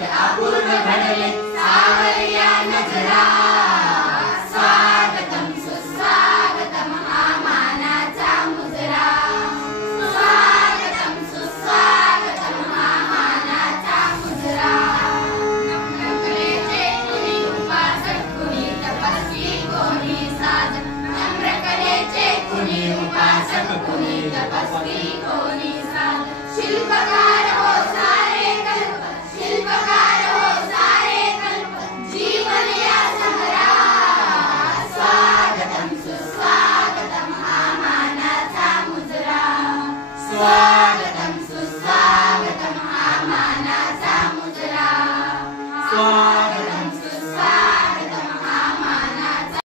विविध अपूर्व घडले सावरिया नजरा. स्वागतम सुस्वागतम हा मानाचा मुजरा. स्वागतम सुस्वागतम हा मानाचा मुजरा. नम्रकलेचे कुणी उपासक कुणी तपस्वी कोणी साधक. नम्रकलेचे कुणी उपासक कुणी तपस्वी कोणी साधक. शिल्पकार हो सारे कल्प शिल्पकार हो सारे कल्प जीवन या समरा. स्वागतम सुस्वागतम हा मानाचा मुजरा. स्वागतम